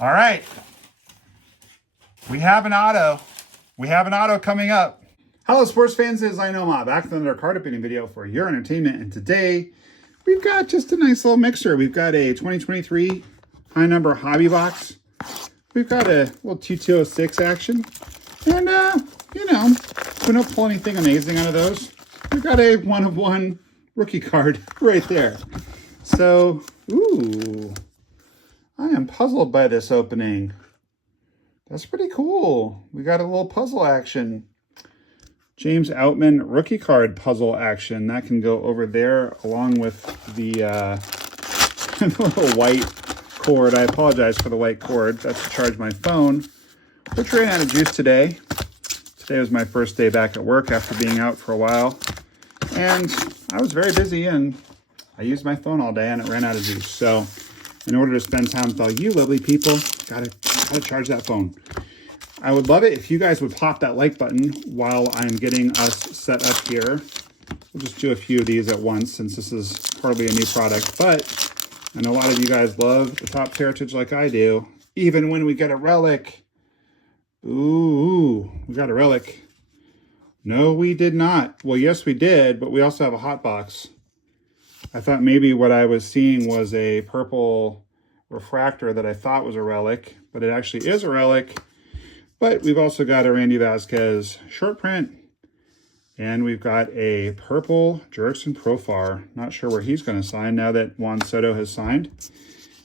All right. We have an auto. We have an auto coming up. Hello, sports fans. It is NomahLovesYah back with another card opening video for your entertainment. And today, we've got just a nice little mixture. We've got a 2023 high number hobby box. We've got a little 2206 action. And, you know, we don't pull anything amazing out of those. We've got a 1/1 rookie card right there. So, ooh, I am puzzled by this opening. That's pretty cool. We got a little puzzle action. James Outman rookie card puzzle action. That can go over there along with the, the little white cord. I apologize for the white cord. That's to charge my phone, which ran out of juice today. Today was my first day back at work after being out for a while. And I was very busy and I used my phone all day and it ran out of juice. So in order to spend time with all you lovely people, gotta charge that phone. I would love it if you guys would pop that like button while I'm getting us set up here. We'll just do a few of these at once since this is hardly a new product, but I know a lot of you guys love the Top Heritage like I do. Even when we get a relic. Ooh, we got a relic. No, we did not. Well, yes, we did, but we also have a hot box. I thought maybe what I was seeing was a purple refractor that I thought was a relic, but it actually is a relic. But we've also got a Randy Vasquez short print, and we've got a purple Jurickson Profar. Not sure where he's going to sign now that Juan Soto has signed.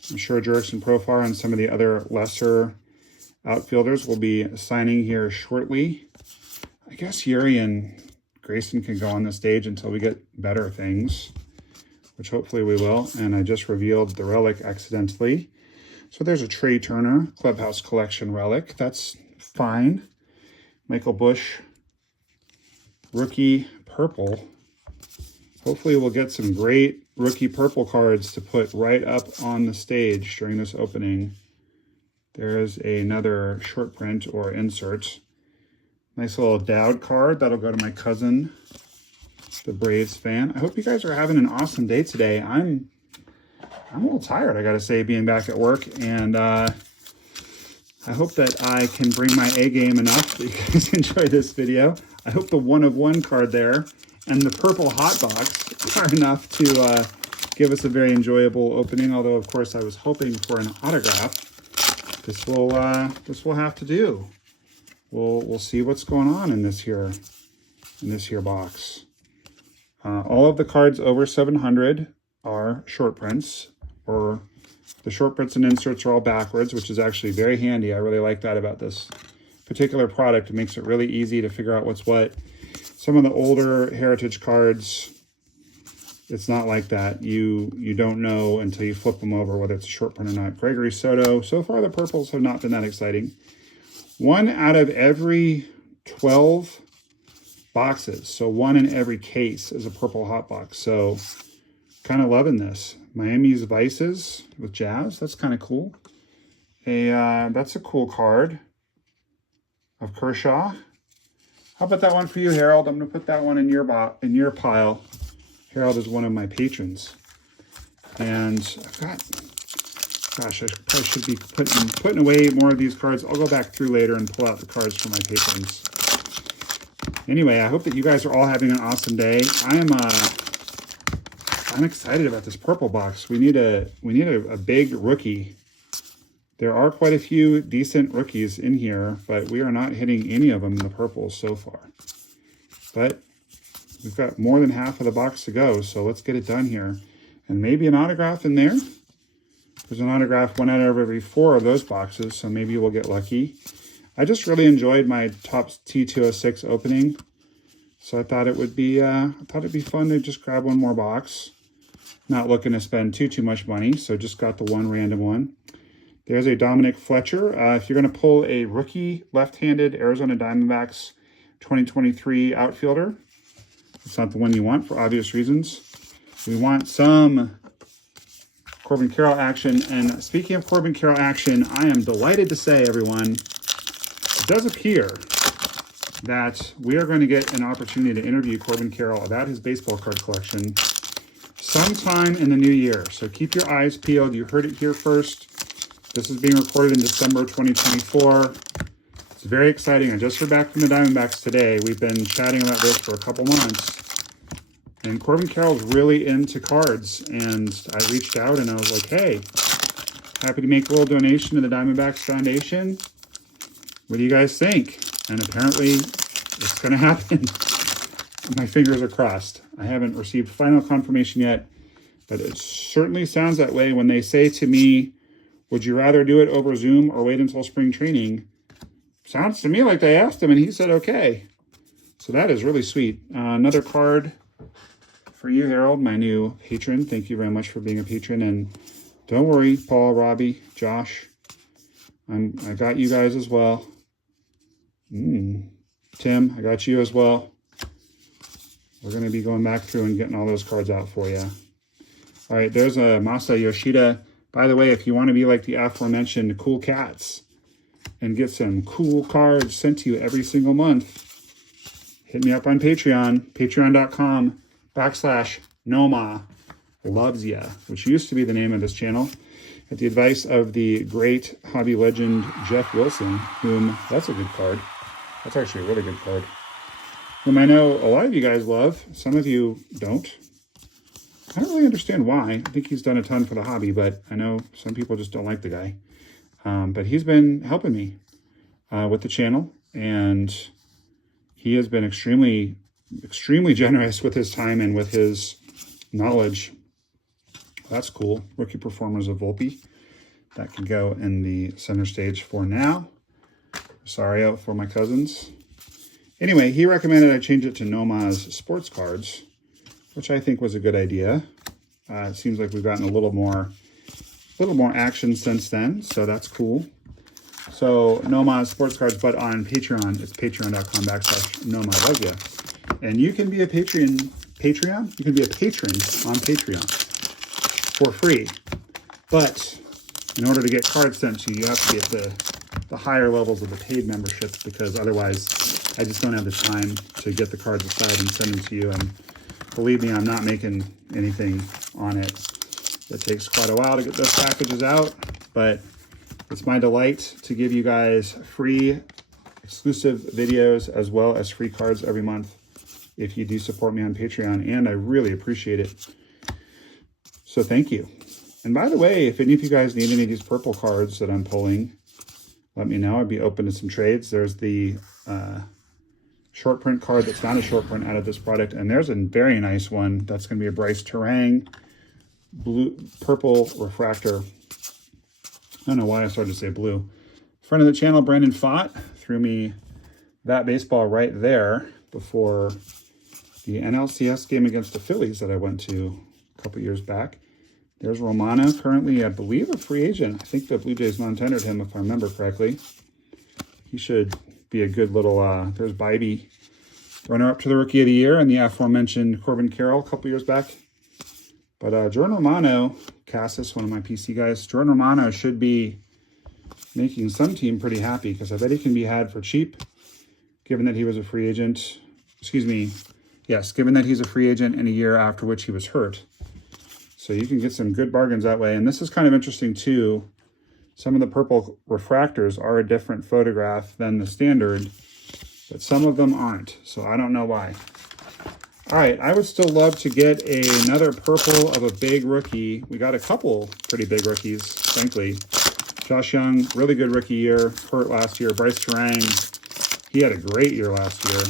I'm sure Jurickson Profar and some of the other lesser outfielders will be signing here shortly. I guess Yuri and Grayson can go on the stage until we get better things, which hopefully we will. And I just revealed the relic accidentally. So there's a Trey Turner Clubhouse Collection relic. That's fine. Michael Busch rookie purple. Hopefully we'll get some great rookie purple cards to put right up on the stage during this opening. There's another short print or insert. Nice little Dowd card. That'll go to my cousin, the Braves fan. I hope you guys are having an awesome day today. I'm a little tired, I gotta say, being back at work, and I hope that I can bring my A game enough that you guys enjoy this video. I hope the 1/1 card there and the purple hot box are enough to give us a very enjoyable opening. Although, of course, I was hoping for an autograph. This will have to do. We'll see what's going on in this here box. All of the cards over 700 are short prints, or the short prints and inserts are all backwards, which is actually very handy. I really like that about this particular product. It makes it really easy to figure out what's what. Some of the older Heritage cards, it's not like that. You don't know until you flip them over whether it's a short print or not. Gregory Soto. So far, the purples have not been that exciting. 1 out of every 12 boxes. So 1 in every case is a purple hot box. So kind of loving this. Miami's Vices with Jazz. That's kind of cool. That's a cool card of Kershaw. How about that one for you, Harold? I'm going to put that one in your pile. Harold is one of my patrons. And I've got, gosh, I probably should be putting away more of these cards. I'll go back through later and pull out the cards for my patrons. Anyway, I hope that you guys are all having an awesome day. I'm excited about this purple box. We need a big rookie. There are quite a few decent rookies in here, but we are not hitting any of them in the purples so far. But we've got more than half of the box to go, so let's get it done here. And maybe an autograph in there. There's an autograph 1 out of every 4 of those boxes, so maybe we'll get lucky. I just really enjoyed my top T206 opening, so I thought it'd be fun to just grab one more box. Not looking to spend too much money, so just got the one random one. There's a Dominic Fletcher. If you're going to pull a rookie left-handed Arizona Diamondbacks 2023 outfielder, it's not the one you want for obvious reasons. We want some Corbin Carroll action. And speaking of Corbin Carroll action, I am delighted to say, everyone, it does appear that we are going to get an opportunity to interview Corbin Carroll about his baseball card collection sometime in the new year. So keep your eyes peeled. You heard it here first. This is being recorded in December 2024. It's very exciting. I just heard back from the Diamondbacks today. We've been chatting about this for a couple months. And Corbin Carroll's really into cards. And I reached out and I was like, hey, happy to make a little donation to the Diamondbacks Foundation. What do you guys think? And apparently it's going to happen. My fingers are crossed. I haven't received final confirmation yet, but it certainly sounds that way when they say to me, would you rather do it over Zoom or wait until spring training? Sounds to me like they asked him and he said, okay. So that is really sweet. Another card for you, Harold, my new patron. Thank you very much for being a patron. And don't worry, Paul, Robbie, Josh, I got you guys as well. Tim, I got you as well. We're going to be going back through and getting all those cards out for you. All right, there's a Masa Yoshida. By the way, if you want to be like the aforementioned cool cats and get some cool cards sent to you every single month, hit me up on Patreon, patreon.com/NomahLovesYah, which used to be the name of this channel, at the advice of the great hobby legend Jeff Wilson, whom, that's a good card. That's actually a really good card. Whom I know a lot of you guys love. Some of you don't. I don't really understand why. I think he's done a ton for the hobby, but I know some people just don't like the guy. But he's been helping me with the channel, and he has been extremely, extremely generous with his time and with his knowledge. That's cool. Rookie Performers of Volpe. That can go in the center stage for now. Sorry for my cousins. Anyway, he recommended I change it to NOMAH's sports cards, which I think was a good idea. It seems like we've gotten a little more action since then, so that's cool. So NOMAH's sports cards, but on Patreon, it's patreon.com/NomahLovesYah. And you can be a patron on Patreon for free. But in order to get cards sent to you, you have to be at the higher levels of the paid memberships, because otherwise I just don't have the time to get the cards aside and send them to you. And believe me, I'm not making anything on it. It takes quite a while to get those packages out, but it's my delight to give you guys free exclusive videos as well as free cards every month if you do support me on Patreon, and I really appreciate it. So thank you. And by the way, if any of you guys need any of these purple cards that I'm pulling, let me know. I'd be open to some trades. There's the short print card that's not a short print out of this product, and there's a very nice one that's going to be a Bryce Terang purple refractor. I don't know why I started to say blue. Friend of the channel, Brandon Fott, threw me that baseball right there before the NLCS game against the Phillies that I went to a couple years back. There's Romano, currently, I believe, a free agent. I think the Blue Jays non-tendered him, if I remember correctly. He should be a good little, there's Bybee, runner-up to the Rookie of the Year, and the aforementioned Corbin Carroll a couple years back. But Jordan Romano, Cassis, one of my PC guys, Jordan Romano should be making some team pretty happy, because I bet he can be had for cheap, given that he was a free agent. Excuse me. Yes, given that he's a free agent in a year after which he was hurt. So you can get some good bargains that way. And this is kind of interesting too. Some of the purple refractors are a different photograph than the standard, but some of them aren't. So I don't know why. All right, I would still love to get another purple of a big rookie. We got a couple pretty big rookies, frankly. Josh Young, really good rookie year, hurt last year. Bryce Terang, he had a great year last year.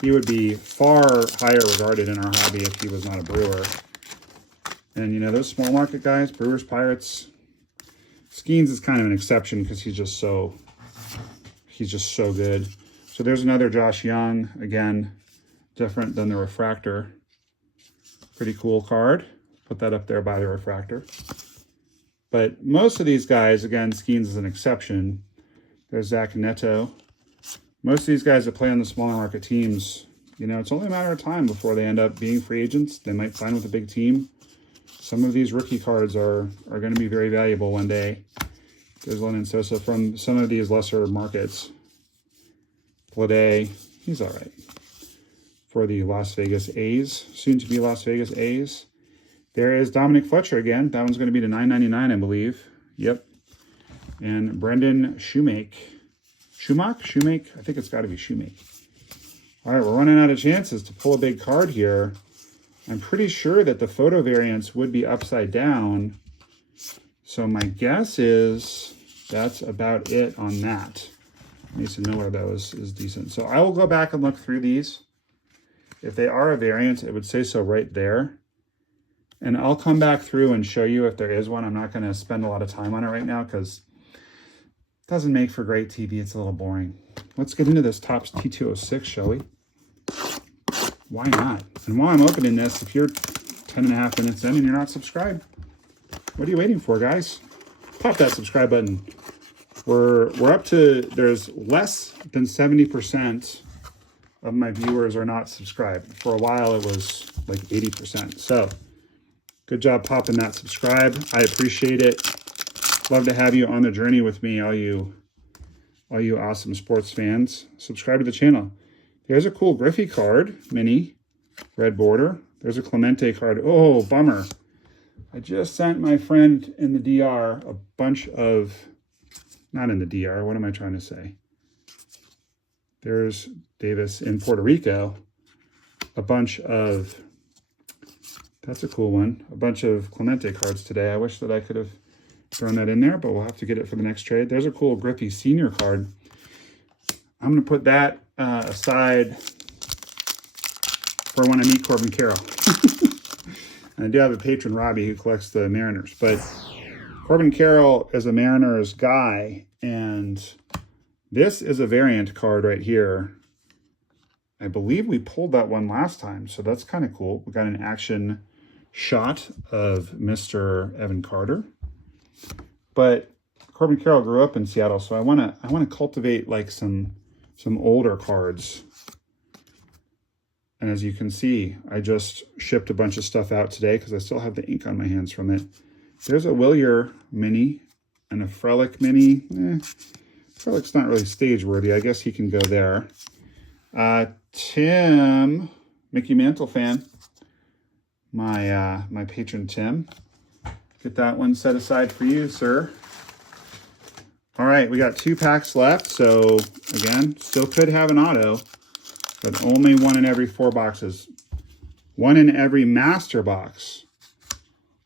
He would be far higher regarded in our hobby if he was not a Brewer. And, you know, those small market guys, Brewers, Pirates, Skeens is kind of an exception because he's just so good. So there's another Josh Young, again, different than the refractor. Pretty cool card. Put that up there by the refractor. But most of these guys, again, Skeens is an exception. There's Zach Neto. Most of these guys that play on the smaller market teams, you know, it's only a matter of time before they end up being free agents. They might sign with a big team. Some of these rookie cards are going to be very valuable one day. There's Lennon Sosa from some of these lesser markets. Blade, he's all right. For the Las Vegas A's, soon to be Las Vegas A's. There is Dominic Fletcher again. That one's going to be to $9.99, I believe. Yep. And Brendan Shoemake. Shoemake? I think it's got to be Shoemake. All right, we're running out of chances to pull a big card here. I'm pretty sure that the photo variants would be upside down. So my guess is that's about it on that. Mason Miller, though, is decent. So I will go back and look through these. If they are a variant, it would say so right there. And I'll come back through and show you if there is one. I'm not going to spend a lot of time on it right now because it doesn't make for great TV. It's a little boring. Let's get into this Topps T206, shall we? Why not? And while I'm opening this, if you're 10.5 minutes in and you're not subscribed, what are you waiting for, guys? Pop that subscribe button. We're up to, there's less than 70% of my viewers are not subscribed. For a while, it was like 80%. So good job popping that subscribe. I appreciate it. Love to have you on the journey with me, all you awesome sports fans. Subscribe to the channel. There's a cool Griffey card, mini, red border. There's a Clemente card. Oh, bummer. I just sent my friend in the DR a bunch of, not in the DR, what am I trying to say? There's Davis in Puerto Rico, a bunch of, that's a cool one, a bunch of Clemente cards today. I wish that I could have thrown that in there, but we'll have to get it for the next trade. There's a cool Griffey Senior card. I'm going to put that aside for when I meet Corbin Carroll. And I do have a patron, Robbie, who collects the Mariners. But Corbin Carroll is a Mariners guy, and this is a variant card right here. I believe we pulled that one last time, so that's kind of cool. We got an action shot of Mr. Evan Carter. But Corbin Carroll grew up in Seattle, so I want to cultivate like some older cards. And as you can see, I just shipped a bunch of stuff out today because I still have the ink on my hands from it. There's a Willier mini and a Frelick mini. Frelick's not really stage worthy. I guess he can go there. Tim, Mickey Mantle fan. My patron Tim. Get that one set aside for you, sir. All right, we got 2 packs left. So again, still could have an auto, but only 1 in every 4 boxes. 1 in every master box.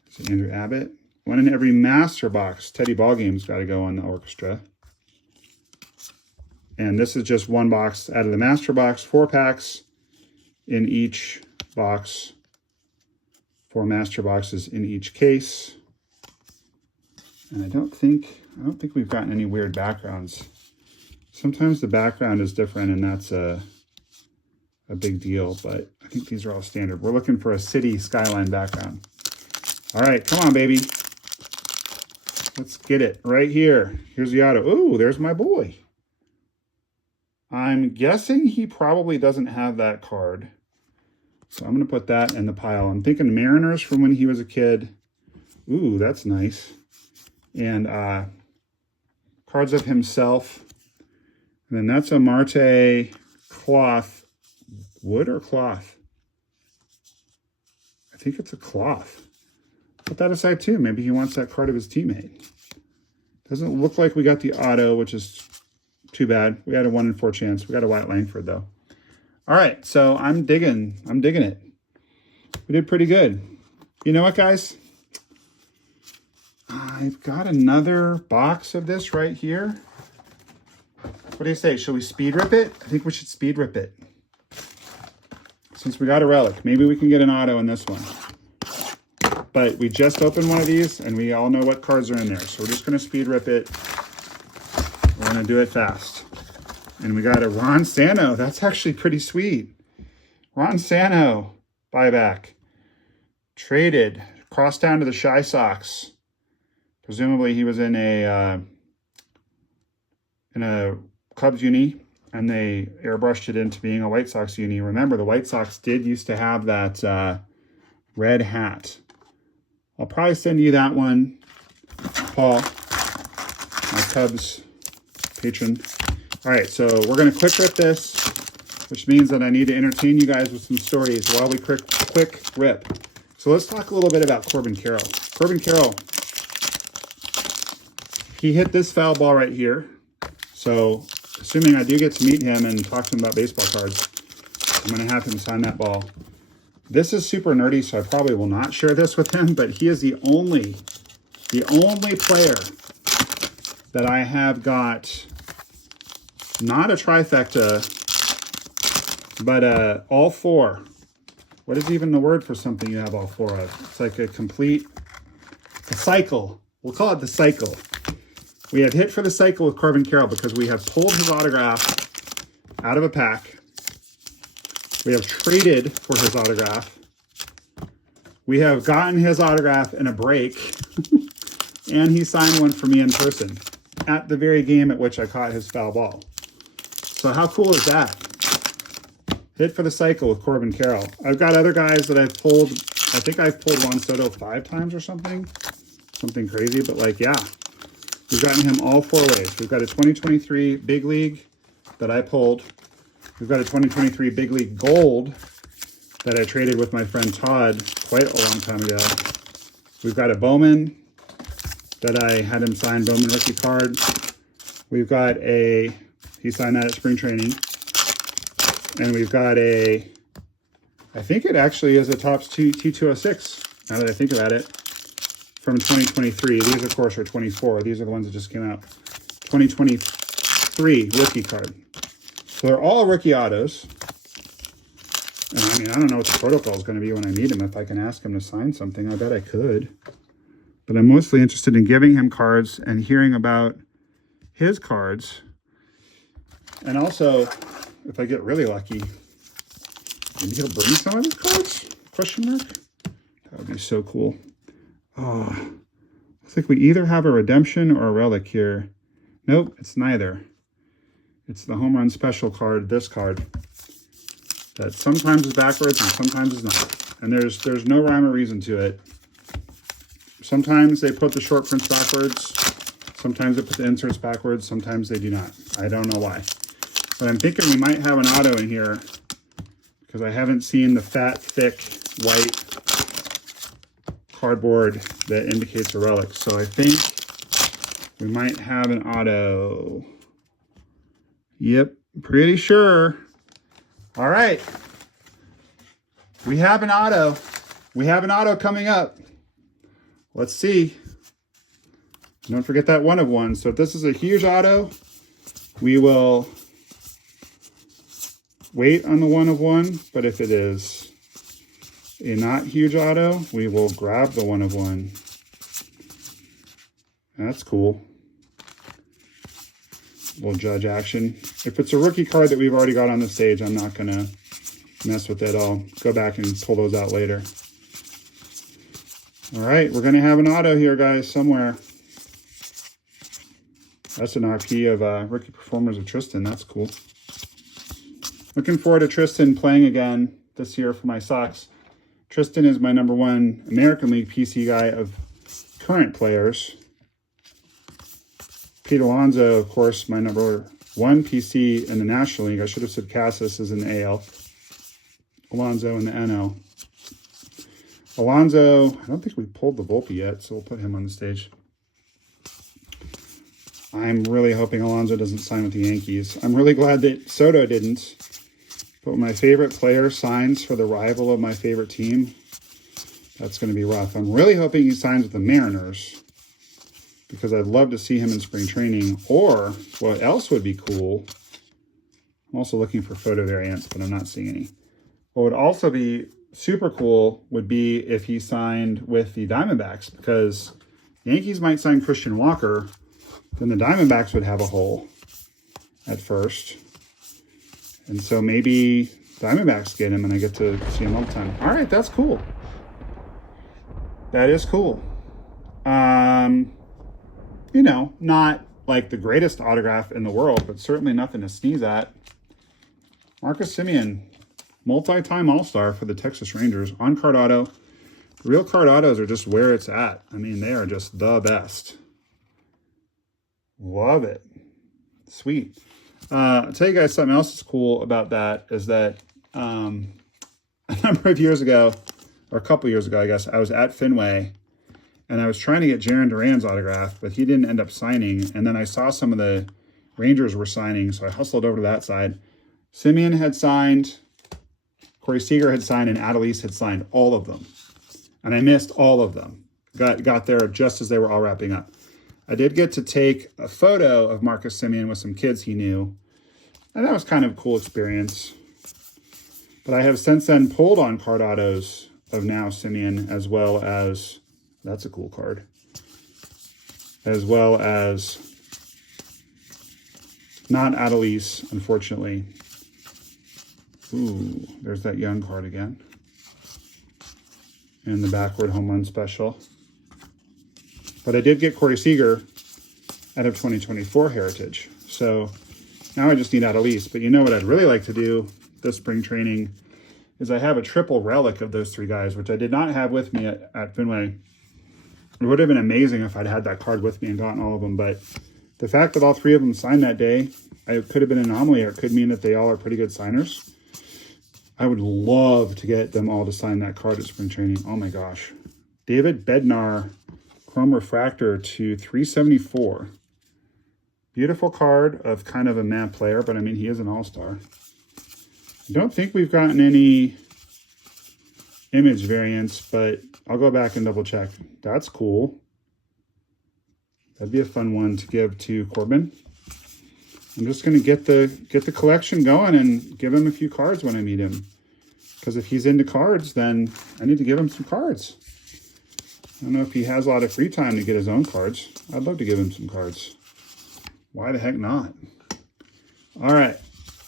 So Andrew Abbott. 1 in every master box. Teddy Ballgame's got to go on the orchestra. And this is just 1 box out of the master box. 4 packs in each box. 4 master boxes in each case. And I don't think we've gotten any weird backgrounds. Sometimes the background is different, and that's a big deal, but I think these are all standard. We're looking for a city skyline background. All right, come on, baby. Let's get it right here. Here's the auto. Ooh, there's my boy. I'm guessing he probably doesn't have that card. So I'm going to put that in the pile. I'm thinking Mariners from when he was a kid. Ooh, that's nice. And cards of himself. And then that's a Marte cloth. Wood or cloth? I think it's a cloth. Put that aside too. Maybe he wants that card of his teammate. Doesn't look like we got the auto, which is too bad. We had a 1 in 4 chance. We got a Wyatt Langford though. All right, so I'm digging it. We did pretty good. You know what, guys? I've got another box of this right here. What do you say? Should we speed rip it? I think we should speed rip it. Since we got a relic, maybe we can get an auto in this one. But we just opened one of these, and we all know what cards are in there. So we're just going to speed rip it. We're going to do it fast. And we got a Ron Santo. That's actually pretty sweet. Ron Santo buyback. Traded. Crossed down to the Shy Sox. Presumably he was in a Cubs uni, and they airbrushed it into being a White Sox uni. Remember, the White Sox did used to have that red hat. I'll probably send you that one, Paul, my Cubs patron. All right, so we're going to quick rip this, which means that I need to entertain you guys with some stories while we quick rip. So let's talk a little bit about Corbin Carroll. Corbin Carroll he hit this foul ball right here. So assuming I do get to meet him and talk to him about baseball cards, I'm going to have him sign that ball. This is super nerdy, so I probably will not share this with him, but he is the only player that I have got not a trifecta, but all four. What is even the word for something you have all four of? It's like a cycle. We'll call it the cycle. We have hit for the cycle with Corbin Carroll because we have pulled his autograph out of a pack. We have traded for his autograph. We have gotten his autograph in a break. And he signed one for me in person at the very game at which I caught his foul ball. So how cool is that? Hit for the cycle with Corbin Carroll. I've got other guys that I've pulled. I think I've pulled Juan Soto 5 times or something. Something crazy, but like, yeah. We've gotten him all 4 ways. We've got a 2023 Big League that I pulled. We've got a 2023 Big League Gold that I traded with my friend Todd quite a long time ago. We've got a Bowman that I had him sign, Bowman rookie card. We've got he signed that at spring training. And we've got I think it actually is a Topps T206, now that I think about it, from 2023. These, of course, are 24. These are the ones that just came out. 2023 rookie card. So they're all rookie autos. And I mean, I don't know what the protocol is going to be when I meet him. If I can ask him to sign something, I bet I could. But I'm mostly interested in giving him cards and hearing about his cards. And also, if I get really lucky, maybe he'll bring some of his cards? Question mark? That would be so cool. Oh, looks like we either have a redemption or a relic here. Nope, it's neither. It's the home run special card, this card, that sometimes is backwards and sometimes is not. And there's no rhyme or reason to it. Sometimes they put the short prints backwards. Sometimes they put the inserts backwards. Sometimes they do not. I don't know why. But I'm thinking we might have an auto in here because I haven't seen the fat, thick, white cardboard that indicates a relic. So I think we might have an auto. Yep, pretty sure. All right. We have an auto. We have an auto coming up. Let's see. Don't forget that 1 of 1. So if this is a huge auto, we will wait on the 1 of 1. But if it is a not huge auto, we will grab the 1 of 1. That's cool. Little judge action. If it's a rookie card that we've already got on the stage, I'm not going to mess with it. I'll go back and pull those out later. All right, we're going to have an auto here, guys, somewhere. That's an RP of Rookie Performers of Tristan. That's cool. Looking forward to Tristan playing again this year for my Sox. Tristan is my #1 American League PC guy of current players. Pete Alonso, of course, my #1 PC in the National League. I should have said Cassis is in the AL. Alonso in the NL. Alonso, I don't think we pulled the Volpe yet, so we'll put him on the stage. I'm really hoping Alonso doesn't sign with the Yankees. I'm really glad that Soto didn't. But when my favorite player signs for the rival of my favorite team, that's going to be rough. I'm really hoping he signs with the Mariners because I'd love to see him in spring training. Or what else would be cool, I'm also looking for photo variants, but I'm not seeing any. What would also be super cool would be if he signed with the Diamondbacks, because Yankees might sign Christian Walker, then the Diamondbacks would have a hole at first. And so maybe Diamondbacks get him and I get to see him all the time. All right, that's cool. That is cool. You know, not like the greatest autograph in the world, but certainly nothing to sneeze at. Marcus Semien, multi-time All-Star for the Texas Rangers. On-card auto. Real card autos are just where it's at. I mean, they are just the best. Love it. Sweet. I'll tell you guys something else that's cool about that is that a number of years ago, or a couple years ago, I guess, I was at Fenway, and I was trying to get Jarren Duran's autograph, but he didn't end up signing. And then I saw some of the Rangers were signing, so I hustled over to that side. Semien had signed, Corey Seager had signed, and Adelise had signed all of them. And I missed all of them. Got there just as they were all wrapping up. I did get to take a photo of Marcus Semien with some kids he knew, and that was kind of a cool experience. But I have since then pulled on card autos of now Semien, as well as, that's a cool card, as well as not Adelise, unfortunately. Ooh, there's that young card again. And the backward home run special. But I did get Corey Seager out of 2024 Heritage. So now I just need Adelise. But you know what I'd really like to do this spring training is I have a triple relic of those three guys, which I did not have with me at Fenway. It would have been amazing if I'd had that card with me and gotten all of them. But the fact that all three of them signed that day, it could have been an anomaly, or it could mean that they all are pretty good signers. I would love to get them all to sign that card at spring training. Oh my gosh. David Bednar, Chrome Refractor to 374. Beautiful card of kind of a mad player, but I mean, he is an all-star. I don't think we've gotten any image variants, but I'll go back and double check. That's cool. That'd be a fun one to give to Corbin. I'm just going to get the collection going and give him a few cards when I meet him. Because if he's into cards, then I need to give him some cards. I don't know if he has a lot of free time to get his own cards. I'd love to give him some cards. Why the heck not? All right.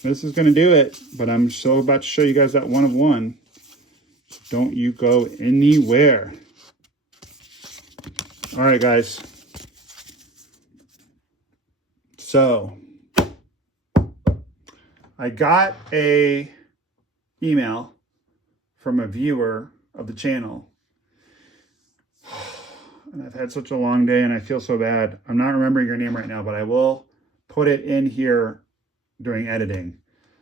This is going to do it. But I'm so about to show you guys that 1 of 1. So don't you go anywhere. All right, guys. So I got a email from a viewer of the channel. And I've had such a long day and I feel so bad. I'm not remembering your name right now, but I will put it in here during editing.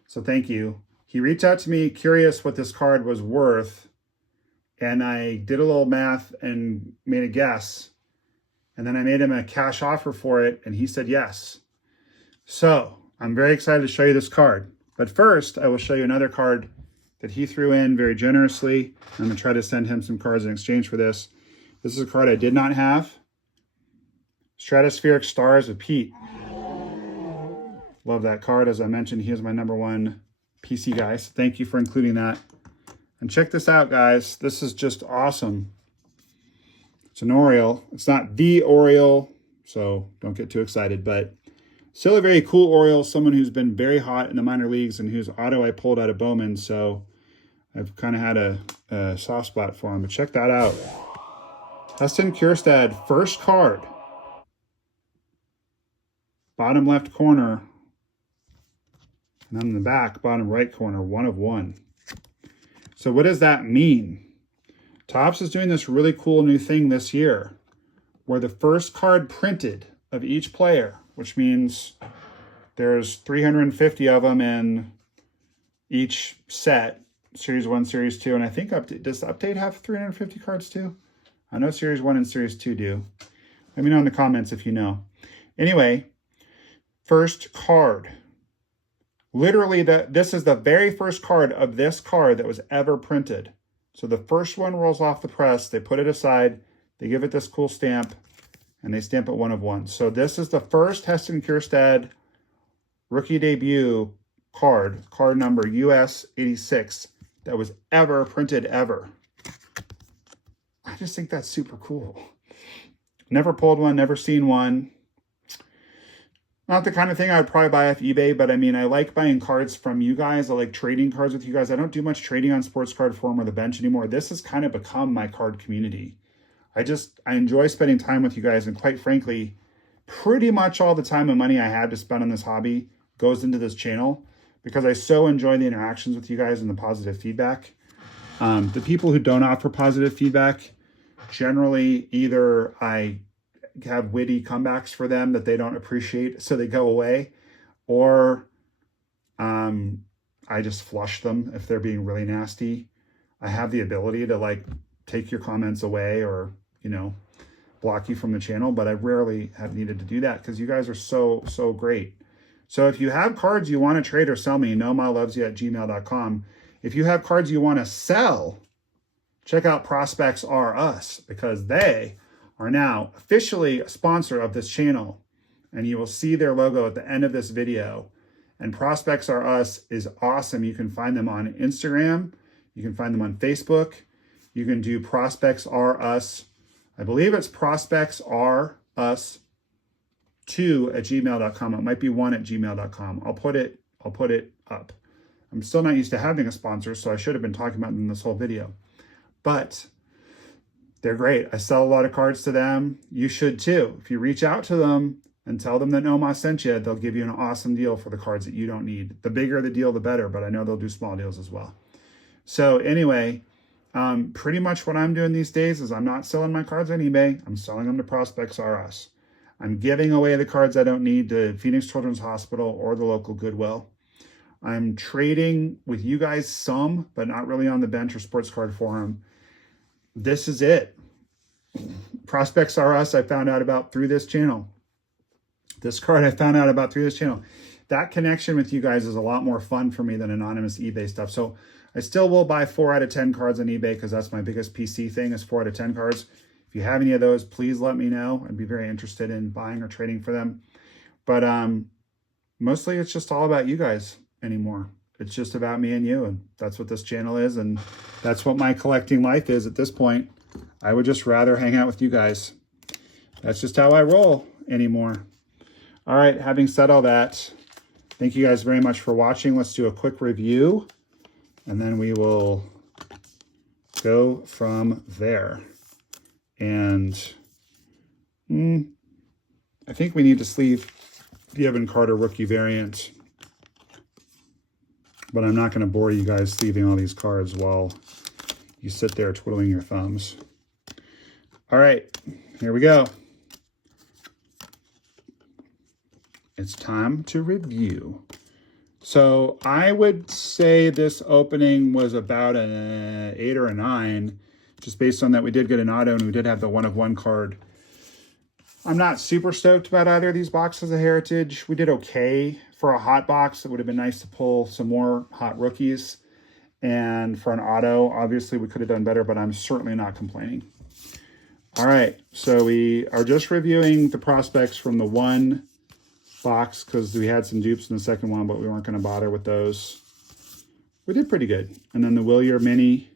So thank you. He reached out to me curious what this card was worth. And I did a little math and made a guess. And then I made him a cash offer for it. And he said yes. So I'm very excited to show you this card. But first, I will show you another card that he threw in very generously. I'm going to try to send him some cards in exchange for this. This is a card I did not have. Stratospheric Stars of Pete. Love that card. As I mentioned, he is my #1 PC guy. So thank you for including that. And check this out, guys. This is just awesome. It's an Oriole. It's not the Oriole, so don't get too excited. But still a very cool Oriole. Someone who's been very hot in the minor leagues and whose auto I pulled out of Bowman. So I've kind of had a soft spot for him. But check that out. Heston Kjerstad, first card. Bottom left corner. And then in the back, bottom right corner, 1 of 1. So what does that mean? Topps is doing this really cool new thing this year where the first card printed of each player, which means there's 350 of them in each set, Series 1, Series 2, and I think does the Update have 350 cards too? I know Series 1 and Series 2 do. Let me know in the comments if you know. Anyway, first card. Literally, this is the very first card of this card that was ever printed. So the first one rolls off the press. They put it aside. They give it this cool stamp, and they stamp it 1 of 1. So this is the first Heston Kjerstad rookie debut card number US 86, that was ever printed ever. I just think that's super cool. Never pulled one, never seen one. Not the kind of thing I would probably buy off eBay, but I mean, I like buying cards from you guys. I like trading cards with you guys. I don't do much trading on Sports Card Forum or the bench anymore. This has kind of become my card community. I enjoy spending time with you guys, and quite frankly, pretty much all the time and money I have to spend on this hobby goes into this channel because I so enjoy the interactions with you guys and the positive feedback. The people who don't offer positive feedback, generally either I have witty comebacks for them that they don't appreciate, so they go away, or I just flush them if they're being really nasty. I have the ability to like take your comments away, or, you know, block you from the channel, but I rarely have needed to do that because you guys are so, so great. So if you have cards you want to trade or sell me, NomahLovesYah@gmail.com. If you have cards you want to sell, check out Prospects R Us, because they are now officially a sponsor of this channel. And you will see their logo at the end of this video. And Prospects R Us is awesome. You can find them on Instagram. You can find them on Facebook. You can do Prospects R Us. I believe it's Prospects R Us 2@gmail.com. It might be 1@gmail.com. I'll put it up. I'm still not used to having a sponsor, so I should have been talking about them in this whole video. But they're great. I sell a lot of cards to them. You should too. If you reach out to them and tell them that NOMAH sent you, they'll give you an awesome deal for the cards that you don't need. The bigger the deal, the better, but I know they'll do small deals as well. So anyway, pretty much what I'm doing these days is I'm not selling my cards on eBay. I'm selling them to Prospects R Us. I'm giving away the cards I don't need to Phoenix Children's Hospital or the local Goodwill. I'm trading with you guys some, but not really on the bench or sports card forum. This is it. Prospects R Us I found out about through this channel. This card I found out about through this channel. That connection with you guys is a lot more fun for me than anonymous eBay stuff. So I still will buy 4 out of 10 cards on eBay because that's my biggest PC thing is 4 out of 10 cards. If you have any of those, please let me know. I'd be very interested in buying or trading for them. But mostly it's just all about you guys anymore. It's just about me and you, and that's what this channel is, and that's what my collecting life is at this point. I would just rather hang out with you guys. That's just how I roll anymore. All right, having said all that, thank you guys very much for watching. Let's do a quick review, and then we will go from there. And I think we need to sleeve the Evan Carter rookie variant, but I'm not going to bore you guys sleeving all these cards while you sit there twiddling your thumbs. All right, here we go. It's time to review. So I would say this opening was about an 8 or a 9, just based on that we did get an auto and we did have the 1/1 card. I'm not super stoked about either of these boxes of Heritage. We did okay for a hot box. It would have been nice to pull some more hot rookies. And for an auto, obviously we could have done better, but I'm certainly not complaining. All right, so we are just reviewing the prospects from the one box because we had some dupes in the second one, but we weren't going to bother with those. We did pretty good. And then the Willier Mini.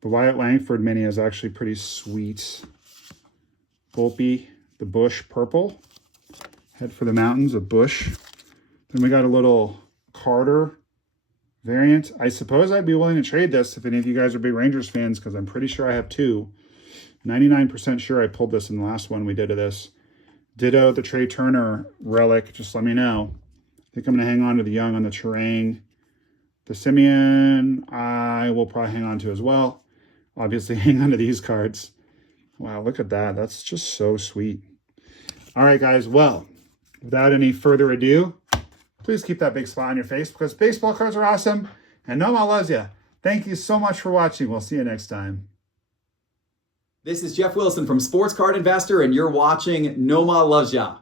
The Wyatt Langford Mini is actually pretty sweet. Volpe, the Bush Purple. Head for the Mountains, a Bush. Then we got a little Carter variant. I suppose I'd be willing to trade this if any of you guys are big Rangers fans, because I'm pretty sure I have 2. 99% sure I pulled this in the last one we did of this. Ditto the Trey Turner relic, just let me know. I think I'm going to hang on to the Young on the Terang. The Semien, I will probably hang on to as well. Obviously, hang on to these cards. Wow, look at that. That's just so sweet. All right, guys. Well, without any further ado, please keep that big smile on your face because baseball cards are awesome. And NOMAH loves you. Thank you so much for watching. We'll see you next time. This is Jeff Wilson from Sports Card Investor, and you're watching NOMAH Loves Ya.